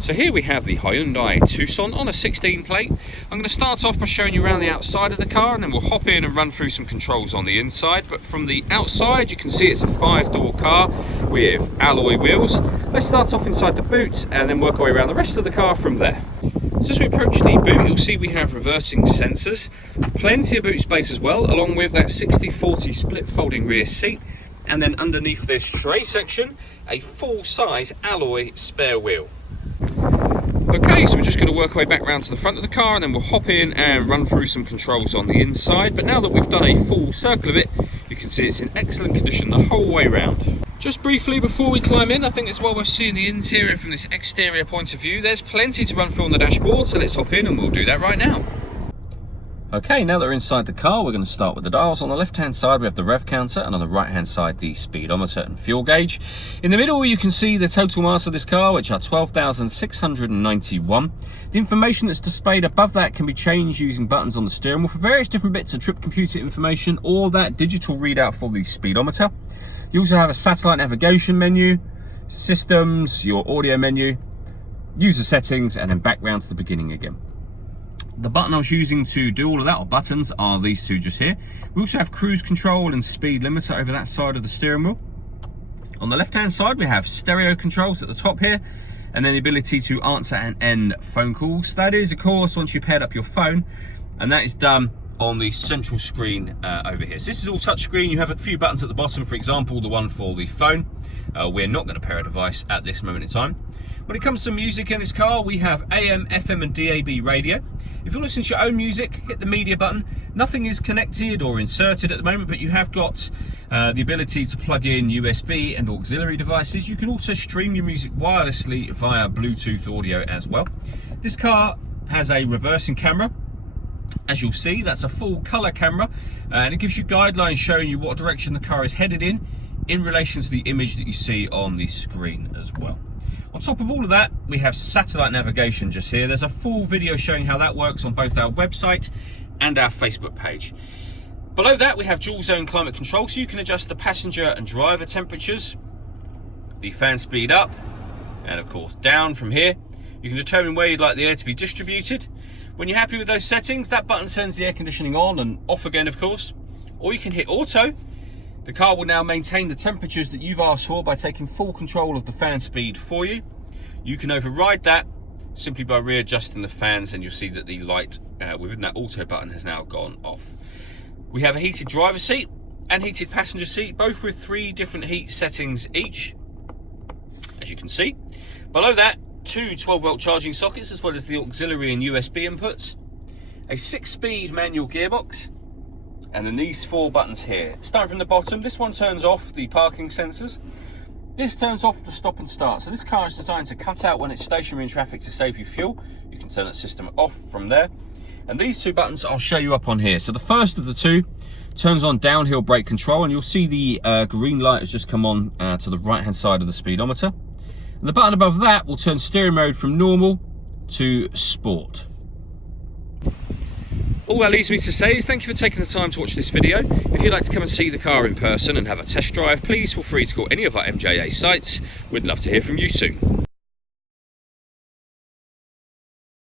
So here we have the Hyundai Tucson on a 16 plate. I'm going to start off by showing you around the outside of the car, and then we'll hop in and run through some controls on the inside. But from the outside you can see it's a 5-door car with alloy wheels. Let's start off inside the boot and then work our way around the rest of the car from there. So as we approach the boot, you'll see we have reversing sensors, plenty of boot space as well, along with that 60/40 split folding rear seat, and then underneath this tray section, a full-size alloy spare wheel. Okay, so we're just going to work our way back round to the front of the car, and then we'll hop in and run through some controls on the inside. But now that we've done a full circle of it, you can see it's in excellent condition the whole way round. Just briefly before we climb in, I think it's well worth seeing the interior from this exterior point of view. There's plenty to run through on the dashboard, so let's hop in and we'll do that right now. Okay, now that we're inside the car, we're going to start with the dials. On the left-hand side, we have the rev counter, and on the right-hand side, the speedometer and fuel gauge. In the middle, you can see the total miles of this car, which are 12,691. The information that's displayed above that can be changed using buttons on the steering wheel for various different bits of trip computer information, or that digital readout for the speedometer. You also have a satellite navigation menu, systems, your audio menu, user settings, and then back round to the beginning again. The button I was using to do all of that, or buttons, are these two just here. We also have cruise control and speed limiter over that side of the steering wheel. On the left-hand side, we have stereo controls at the top here, and then the ability to answer and end phone calls. That is, of course, once you've paired up your phone, and that is done on the central screen over here. So this is all touchscreen. You have a few buttons at the bottom, for example, the one for the phone. We're not going to pair a device at this moment in time. When it comes to music in this car, we have AM, FM and DAB radio. If you listen to your own music, hit the media button. Nothing is connected or inserted at the moment, but you have got the ability to plug in USB and auxiliary devices. You can also stream your music wirelessly via Bluetooth audio as well. This car has a reversing camera. As you'll see, that's a full color camera, and it gives you guidelines showing you what direction the car is headed in relation to the image that you see on the screen as well. On top of all of that, we have satellite navigation just here. There's a full video showing how that works on both our website and our Facebook page. Below that, we have dual zone climate control, so you can adjust the passenger and driver temperatures, the fan speed up, and of course down from here. You can determine where you'd like the air to be distributed. When you're happy with those settings, that button turns the air conditioning on and off again, of course. Or you can hit auto. The car will now maintain the temperatures that you've asked for by taking full control of the fan speed for you. You can override that simply by readjusting the fans, and you'll see that the light within that auto button has now gone off. We have a heated driver seat and heated passenger seat, both with 3 different heat settings each, as you can see. Below that, 2 12-volt charging sockets, as well as the auxiliary and USB inputs, a 6-speed manual gearbox, and then these 4 buttons here. Starting from the bottom, this one turns off the parking sensors. This turns off the stop and start. So this car is designed to cut out when it's stationary in traffic to save you fuel. You can turn that system off from there. And these 2 buttons I'll show you up on here. So the first of the 2 turns on downhill brake control, and you'll see the green light has just come on to the right-hand side of the speedometer. And the button above that will turn steering mode from normal to sport. All that leaves me to say is thank you for taking the time to watch this video. If you'd like to come and see the car in person and have a test drive, please feel free to call any of our MJA sites. We'd love to hear from you soon.